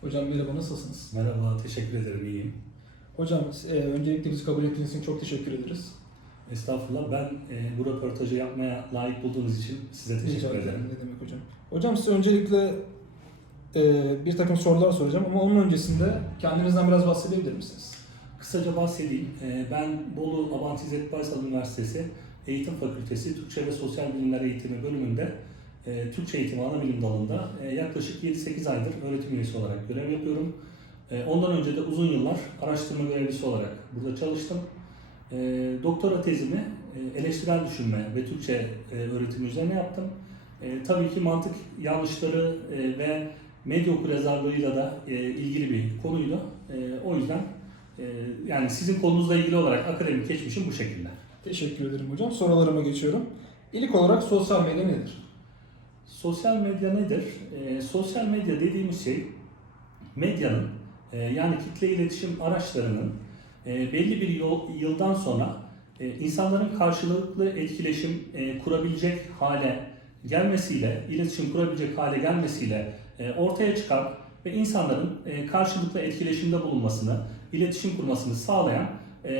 Hocam merhaba nasılsınız? Merhaba, teşekkür ederim, iyiyim. Hocam e, öncelikle bizi kabul ettiğiniz için çok teşekkür ederiz. Estağfurullah, ben e, bu röportajı yapmaya layık bulduğunuz için size Rica teşekkür ederim. ederim. Ne demek hocam? Hocam size öncelikle e, bir takım sorular soracağım ama onun öncesinde kendinizden biraz bahsedebilir misiniz? Kısaca bahsedeyim. E, ben Bolu Abant İzzet Baysal Üniversitesi Eğitim Fakültesi Türkçe ve Sosyal Bilimler Eğitimi bölümünde e, Türkçe eğitimi ana bilim dalında e, yaklaşık 7-8 aydır öğretim üyesi olarak görev yapıyorum. E, ondan önce de uzun yıllar araştırma görevlisi olarak burada çalıştım. E, doktora tezimi eleştirel düşünme ve Türkçe öğretimi üzerine yaptım. Tabii ki mantık yanlışları ve medya okuryazarlığıyla da ilgili bir konuydu. O yüzden yani sizin konunuzla ilgili olarak akademik geçmişim bu şekilde. Teşekkür ederim hocam. Sorularıma geçiyorum. İlk olarak sosyal medya nedir? Sosyal medya nedir? E, sosyal medya dediğimiz şey medyanın e, yani kitle iletişim araçlarının e, belli bir yol, yıldan sonra e, insanların karşılıklı etkileşim e, kurabilecek hale gelmesiyle, iletişim kurabilecek hale gelmesiyle e, ortaya çıkan ve insanların e, karşılıklı etkileşimde bulunmasını, iletişim kurmasını sağlayan e,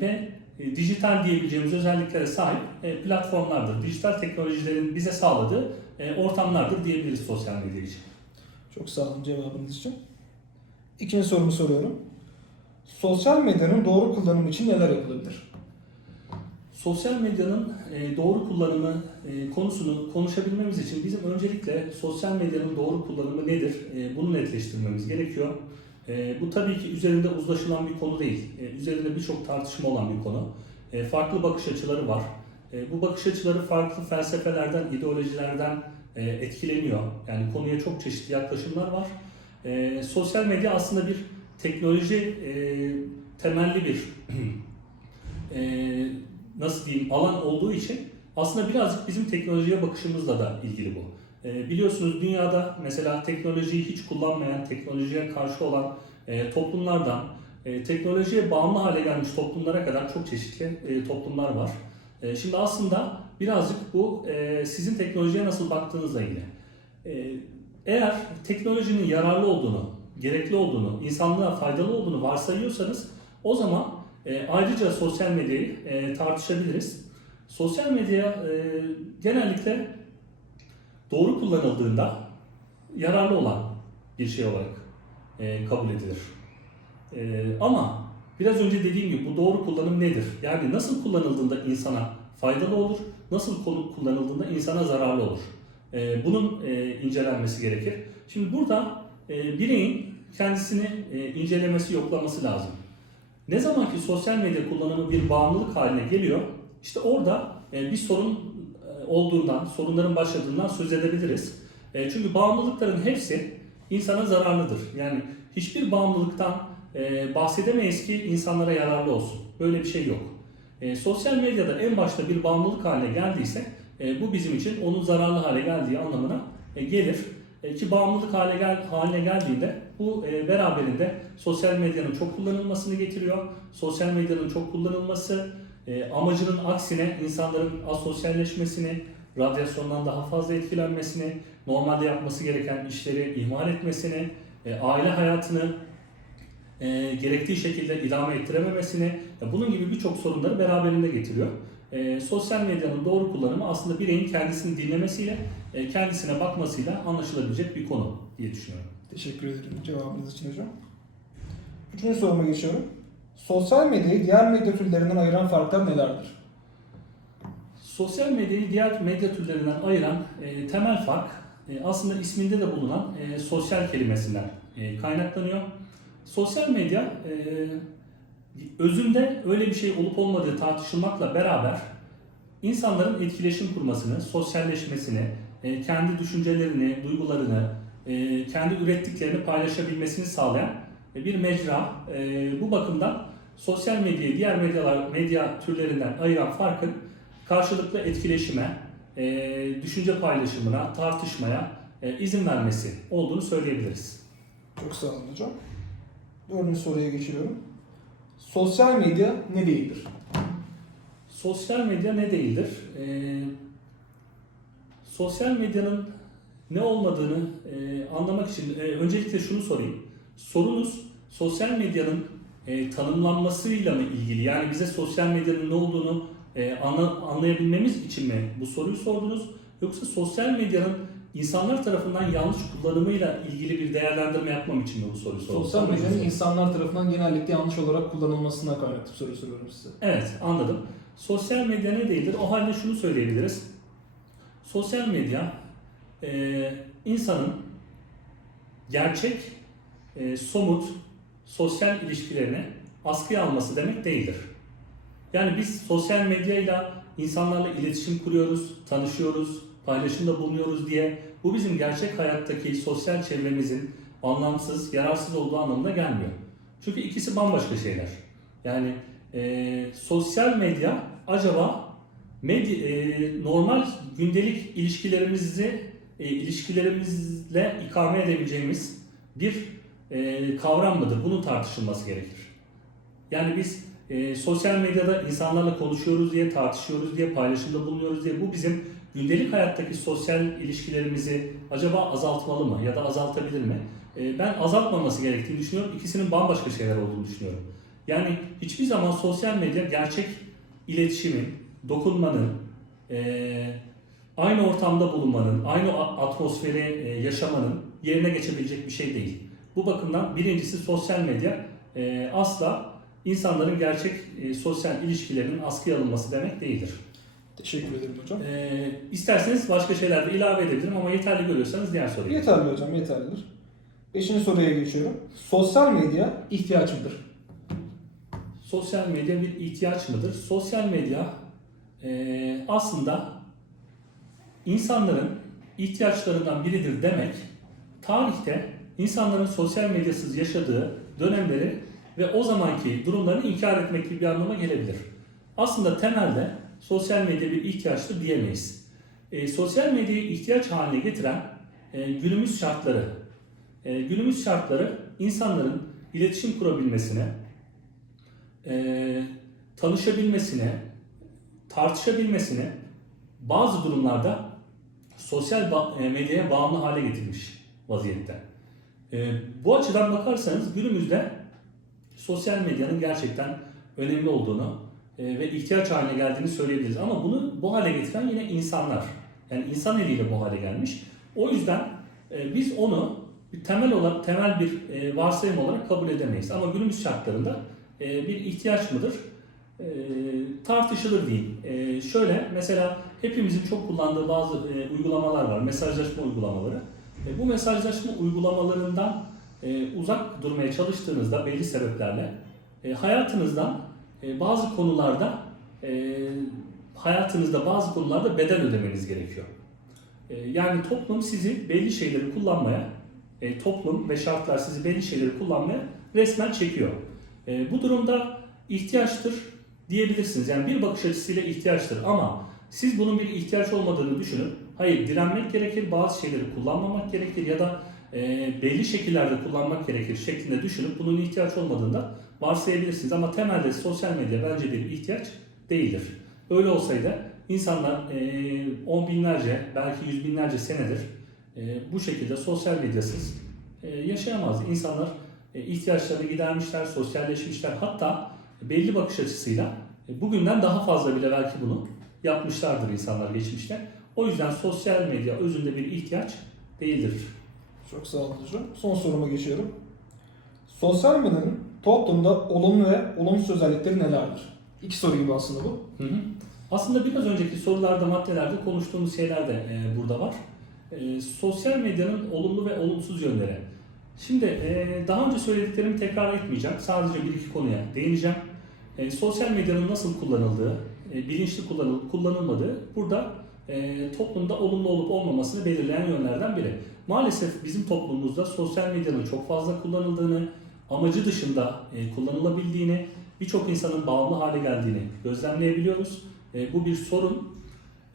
ve e, dijital diyebileceğimiz özelliklere sahip e, platformlardır. Dijital teknolojilerin bize sağladığı ortamlardır diyebiliriz sosyal medya için. Çok sağ olun cevabınız için. İkinci sorumu soruyorum. Sosyal medyanın doğru kullanımı için neler yapılabilir? Sosyal medyanın e, doğru kullanımı e, konusunu konuşabilmemiz için bizim öncelikle sosyal medyanın doğru kullanımı nedir? E, Bunu netleştirmemiz gerekiyor. E, Bu tabii ki üzerinde uzlaşılan bir konu değil. E, Üzerinde birçok tartışma olan bir konu. E, Farklı bakış açıları var. E, Bu bakış açıları farklı felsefelerden, ideolojilerden e, etkileniyor. Yani konuya çok çeşitli yaklaşımlar var. E, Sosyal medya aslında bir teknoloji temelli bir nasıl diyeyim alan olduğu için aslında birazcık bizim teknolojiye bakışımızla da ilgili bu. Biliyorsunuz dünyada mesela teknolojiyi hiç kullanmayan, teknolojiye karşı olan toplumlardan teknolojiye bağımlı hale gelmiş toplumlara kadar çok çeşitli toplumlar var. E, şimdi aslında birazcık bu e, sizin teknolojiye nasıl baktığınızla ilgili. E, eğer teknolojinin yararlı olduğunu, gerekli olduğunu, insanlığa faydalı olduğunu varsayıyorsanız o zaman e, ayrıca sosyal medyayı e, tartışabiliriz. Sosyal medya genellikle doğru kullanıldığında yararlı olan bir şey olarak kabul edilir. Ama biraz önce dediğim gibi bu doğru kullanım nedir? Yani nasıl kullanıldığında insana faydalı olur, nasıl kullanıldığında insana zararlı olur? E, bunun e, incelenmesi gerekir. Şimdi burada e, bireyin kendisini e, incelemesi, yoklaması lazım. Ne zaman ki sosyal medya kullanımı bir bağımlılık haline geliyor, işte orada e, bir sorun e, olduğundan, sorunların başladığından söz edebiliriz. E, Çünkü bağımlılıkların hepsi insana zararlıdır. Yani hiçbir bağımlılıktan e, bahsedemeyiz ki insanlara yararlı olsun. Böyle bir şey yok. E, Sosyal medyada en başta bir bağımlılık haline geldiyse e, bu bizim için onun zararlı hale geldiği anlamına e, gelir. E, Ki bağımlılık hale gel, haline geldiğinde bu e, beraberinde sosyal medyanın çok kullanılmasını getiriyor. Sosyal medyanın çok kullanılması e, amacının aksine insanların asosyalleşmesini, radyasyondan daha fazla etkilenmesini, normalde yapması gereken işleri ihmal etmesini, e, aile hayatını e, gerektiği şekilde idame ettirememesini, e, bunun gibi birçok sorunları beraberinde getiriyor. E, sosyal medyanın doğru kullanımı aslında bireyin kendisini dinlemesiyle, e, kendisine bakmasıyla anlaşılabilecek bir konu diye düşünüyorum. Teşekkür ederim cevabınız için hocam. Üçüncü soruma geçiyorum. Sosyal medyayı diğer medya türlerinden ayıran farklar nelerdir? Sosyal medyayı diğer medya türlerinden ayıran e, temel fark e, aslında isminde de bulunan e, sosyal kelimesinden e, kaynaklanıyor. Sosyal medya e, özünde öyle bir şey olup olmadığı tartışılmakla beraber insanların etkileşim kurmasını, sosyalleşmesini, e, kendi düşüncelerini, duygularını, e, kendi ürettiklerini paylaşabilmesini sağlayan e, bir mecra. E, bu bakımdan sosyal medyayı diğer medyalar medya türlerinden ayıran farkın karşılıklı etkileşime, e, düşünce paylaşımına, tartışmaya e, izin vermesi olduğunu söyleyebiliriz. Çok sağ olun hocam. Dördüncü soruya geçiyorum. Sosyal medya ne değildir? Sosyal medya ne değildir? E, sosyal medyanın ne olmadığını e, anlamak için e, öncelikle şunu sorayım. Sorunuz sosyal medyanın e, tanımlanmasıyla mı ilgili? Yani bize sosyal medyanın ne olduğunu e, anla- anlayabilmemiz için mi bu soruyu sordunuz? Yoksa sosyal medyanın insanlar tarafından yanlış kullanımıyla ilgili bir değerlendirme yapmam için mi bu soruyu sordunuz? Sosyal medyanın insanlar tarafından genellikle yanlış olarak kullanılmasına kaynaklı bir soru soruyorum size. Evet anladım. Sosyal medya ne değildir? O halde şunu söyleyebiliriz. Sosyal medya e, insanın gerçek, e, somut, sosyal ilişkilerini askıya alması demek değildir. Yani biz sosyal medyayla insanlarla iletişim kuruyoruz, tanışıyoruz, paylaşımda bulunuyoruz diye bu bizim gerçek hayattaki sosyal çevremizin anlamsız, yararsız olduğu anlamına gelmiyor. Çünkü ikisi bambaşka şeyler. Yani e, sosyal medya acaba medya, e, normal gündelik ilişkilerimizi e, ilişkilerimizle ikame edebileceğimiz bir e, kavram mıdır? Bunun tartışılması gerekir. Yani biz e, sosyal medyada insanlarla konuşuyoruz diye, tartışıyoruz diye, paylaşımda bulunuyoruz diye bu bizim gündelik hayattaki sosyal ilişkilerimizi acaba azaltmalı mı ya da azaltabilir mi? E, ben azaltmaması gerektiğini düşünüyorum. İkisinin bambaşka şeyler olduğunu düşünüyorum. Yani hiçbir zaman sosyal medya gerçek iletişimin, dokunmanın, e, aynı ortamda bulunmanın, aynı atmosferi e, yaşamanın yerine geçebilecek bir şey değil. Bu bakımdan birincisi sosyal medya e, asla insanların gerçek sosyal ilişkilerinin askıya alınması demek değildir. Teşekkür ederim hocam. E, isterseniz başka şeyler de ilave edebilirim ama yeterli görüyorsanız diğer soruyu. Yeterli hocam, yeterlidir. Beşinci soruya geçiyorum. Sosyal medya ihtiyaç mıdır? Sosyal medya bir ihtiyaç mıdır? Sosyal medya e, aslında insanların ihtiyaçlarından biridir demek, tarihte insanların sosyal medyasız yaşadığı dönemleri ve o zamanki durumlarını inkar etmek gibi bir anlama gelebilir. Aslında temelde sosyal medya bir ihtiyaçtır diyemeyiz. E, sosyal medyayı ihtiyaç haline getiren e, günümüz şartları, e, günümüz şartları insanların iletişim kurabilmesine, e, tanışabilmesine, tartışabilmesine bazı durumlarda sosyal ba- e, medyaya bağımlı hale getirmiş vaziyette. E, bu açıdan bakarsanız günümüzde sosyal medyanın gerçekten önemli olduğunu ve ihtiyaç haline geldiğini söyleyebiliriz. Ama bunu bu hale getiren yine insanlar. Yani insan eliyle bu hale gelmiş. O yüzden e, biz onu bir temel olarak temel bir e, varsayım olarak kabul edemeyiz. Ama günümüz şartlarında e, bir ihtiyaç mıdır? E, tartışılır diyeyim. E, şöyle mesela hepimizin çok kullandığı bazı e, uygulamalar var. Mesajlaşma uygulamaları. E, bu mesajlaşma uygulamalarından e, uzak durmaya çalıştığınızda belli sebeplerle e, hayatınızdan e, bazı konularda e, hayatınızda bazı konularda bedel ödemeniz gerekiyor. E, yani toplum sizi belli şeyleri kullanmaya, toplum ve şartlar sizi belli şeyleri kullanmaya resmen çekiyor. Bu durumda ihtiyaçtır diyebilirsiniz. Yani bir bakış açısıyla ihtiyaçtır ama siz bunun bir ihtiyaç olmadığını düşünün. Hayır direnmek gerekir, bazı şeyleri kullanmamak gerekir ya da e, belli şekillerde kullanmak gerekir şeklinde düşünüp bunun ihtiyaç olmadığında varsayabilirsiniz. Ama temelde sosyal medya bence bir ihtiyaç değildir. Öyle olsaydı insanlar e, on binlerce belki yüz binlerce senedir e, bu şekilde sosyal medyasız e, yaşayamazdı. İnsanlar e, ihtiyaçlarını gidermişler, sosyalleşmişler. Hatta belli bakış açısıyla e, bugünden daha fazla bile belki bunu yapmışlardır insanlar geçmişte. O yüzden sosyal medya özünde bir ihtiyaç değildir. Çok sağ olun hocam. Son soruma geçiyorum. Sosyal medyanın toplumda olumlu ve olumsuz özellikleri nelerdir? İki soru gibi aslında bu. Hı hı. Aslında biraz önceki sorularda, maddelerde konuştuğumuz şeyler de e, burada var. E, sosyal medyanın olumlu ve olumsuz yönleri. Şimdi e, daha önce söylediklerimi tekrar etmeyeceğim. Sadece bir iki konuya değineceğim. E, sosyal medyanın nasıl kullanıldığı, e, bilinçli kullanılıp kullanılmadığı burada e, toplumda olumlu olup olmamasını belirleyen yönlerden biri. Maalesef bizim toplumumuzda sosyal medyanın çok fazla kullanıldığını, amacı dışında e, kullanılabildiğini, birçok insanın bağımlı hale geldiğini gözlemleyebiliyoruz. E, bu bir sorun.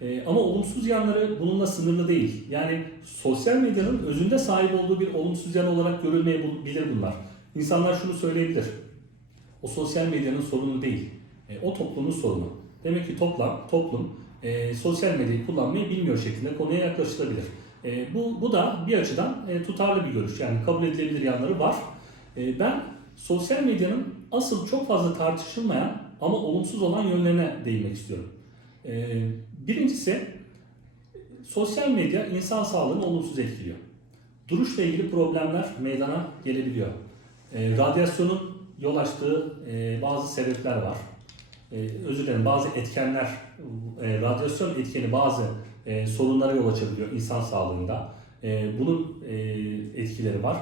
E, ama olumsuz yanları bununla sınırlı değil. Yani sosyal medyanın özünde sahip olduğu bir olumsuz yan olarak görülmeyebilir bunlar. İnsanlar şunu söyleyebilir. O sosyal medyanın sorunu değil. E, o toplumun sorunu. Demek ki toplam, toplum e, sosyal medyayı kullanmayı bilmiyor şeklinde konuya yaklaşılabilir. E, bu, bu da bir açıdan e, tutarlı bir görüş. Yani kabul edilebilir yanları var. E, ben sosyal medyanın asıl çok fazla tartışılmayan ama olumsuz olan yönlerine değinmek istiyorum. E, birincisi sosyal medya insan sağlığını olumsuz etkiliyor. Duruşla ilgili problemler meydana gelebiliyor. E, radyasyonun yol açtığı e, bazı sebepler var. Özür dilerim bazı etkenler, e, radyasyon etkeni bazı e, sorunlara yol açabiliyor insan sağlığında. Bunun etkileri var.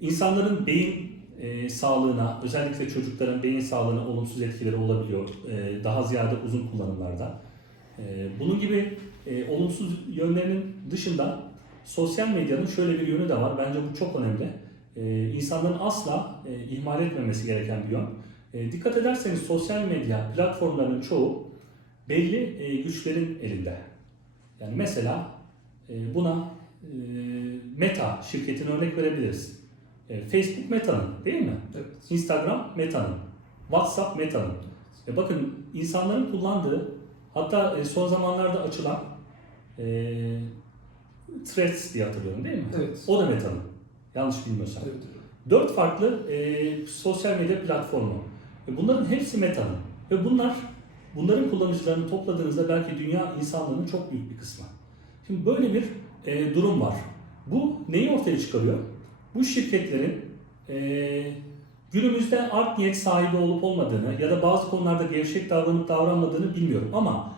İnsanların beyin e, sağlığına, özellikle çocukların beyin sağlığına olumsuz etkileri olabiliyor. E, daha ziyade uzun kullanımlarda. E, bunun gibi e, olumsuz yönlerinin dışında sosyal medyanın şöyle bir yönü de var. Bence bu çok önemli. E, insanların asla e, ihmal etmemesi gereken bir yön. E, dikkat ederseniz sosyal medya platformlarının çoğu belli e, güçlerin elinde. Yani mesela e, buna e, Meta şirketine örnek verebiliriz. E, Facebook Meta'nın değil mi? Evet. Instagram Meta'nın. WhatsApp Meta'nın. E bakın insanların kullandığı hatta e, son zamanlarda açılan e, Threads diye hatırlıyorum değil mi? Evet. O da Meta'nın. Yanlış bilmiyorsam. Evet. Dört farklı e, sosyal medya platformu. Ve bunların hepsi Meta'nın. Ve bunlar bunların kullanıcılarını topladığınızda belki dünya insanlığının çok büyük bir kısmı. Şimdi böyle bir e, durum var. Bu neyi ortaya çıkarıyor? Bu şirketlerin e, günümüzde art niyet sahibi olup olmadığını ya da bazı konularda gevşek davranıp davranmadığını bilmiyorum ama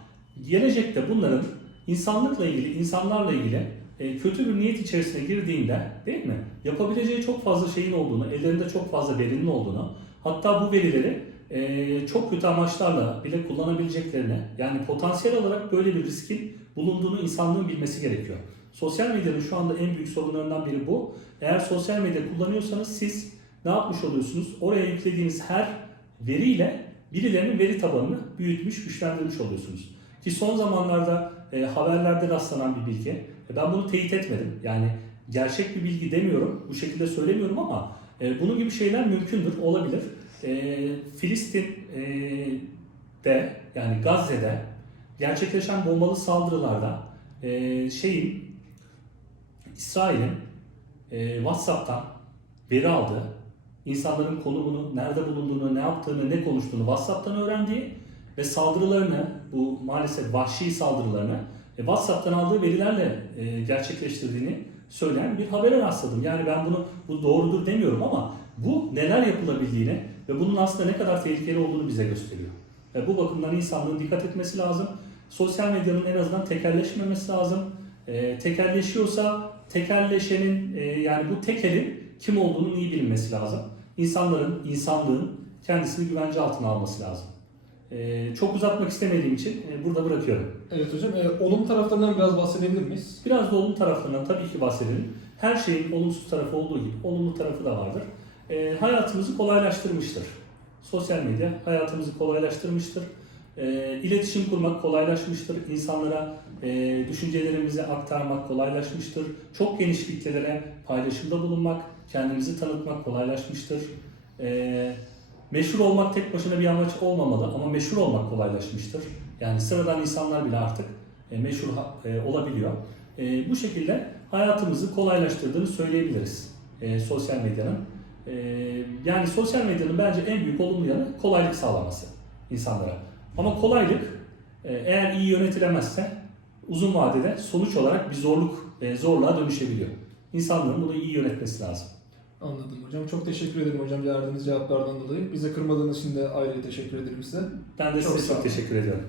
gelecekte bunların insanlıkla ilgili, insanlarla ilgili e, kötü bir niyet içerisine girdiğinde değil mi? Yapabileceği çok fazla şeyin olduğunu, ellerinde çok fazla verinin olduğunu, hatta bu verileri e, çok kötü amaçlarla bile kullanabileceklerini, yani potansiyel olarak böyle bir riskin bulunduğunu insanlığın bilmesi gerekiyor. Sosyal medyanın şu anda en büyük sorunlarından biri bu. Eğer sosyal medya kullanıyorsanız siz ne yapmış oluyorsunuz? Oraya yüklediğiniz her veriyle birilerinin veri tabanını büyütmüş, güçlendirmiş oluyorsunuz. Ki son zamanlarda e, haberlerde rastlanan bir bilgi. E, ben bunu teyit etmedim. Yani gerçek bir bilgi demiyorum, bu şekilde söylemiyorum ama e, bunun gibi şeyler mümkündür, olabilir. E, Filistin e, yani Gazze'de gerçekleşen bombalı saldırılarda e, şeyin İsrail'in e, WhatsApp'tan veri aldığı, insanların konumunu, nerede bulunduğunu, ne yaptığını, ne konuştuğunu WhatsApp'tan öğrendiği ve saldırılarını, bu maalesef vahşi saldırılarını e, WhatsApp'tan aldığı verilerle e, gerçekleştirdiğini söyleyen bir habere rastladım. Yani ben bunu bu doğrudur demiyorum ama bu neler yapılabildiğini ve bunun aslında ne kadar tehlikeli olduğunu bize gösteriyor. Ve bu bakımdan insanlığın dikkat etmesi lazım. Sosyal medyanın en azından tekelleşmemesi lazım. E, tekelleşiyorsa tekelleşenin e, yani bu tekelin kim olduğunun iyi bilinmesi lazım. İnsanların, insanlığın kendisini güvence altına alması lazım. E, çok uzatmak istemediğim için e, burada bırakıyorum. Evet hocam. E, olumlu taraflarından biraz bahsedebilir miyiz? Biraz da olumlu taraflarından tabii ki bahsedelim. Her şeyin olumsuz tarafı olduğu gibi olumlu tarafı da vardır. E, hayatımızı kolaylaştırmıştır. Sosyal medya hayatımızı kolaylaştırmıştır. E, iletişim kurmak kolaylaşmıştır. İnsanlara e, düşüncelerimizi aktarmak kolaylaşmıştır. Çok geniş kitlelere paylaşımda bulunmak, kendimizi tanıtmak kolaylaşmıştır. E, meşhur olmak tek başına bir amaç olmamalı ama meşhur olmak kolaylaşmıştır. Yani sıradan insanlar bile artık e, meşhur e, olabiliyor. Bu şekilde hayatımızı kolaylaştırdığını söyleyebiliriz sosyal medyanın. Yani sosyal medyanın bence en büyük olumlu yanı kolaylık sağlaması insanlara. Ama kolaylık e, eğer iyi yönetilemezse uzun vadede sonuç olarak bir zorluk, e, zorluğa dönüşebiliyor. İnsanların bunu iyi yönetmesi lazım. Anladım hocam. Çok teşekkür ederim hocam verdiğiniz cevaplardan dolayı. Bize kırmadığınız için de ayrıca teşekkür ederim size. Ben de Çok size çok teşekkür ediyorum.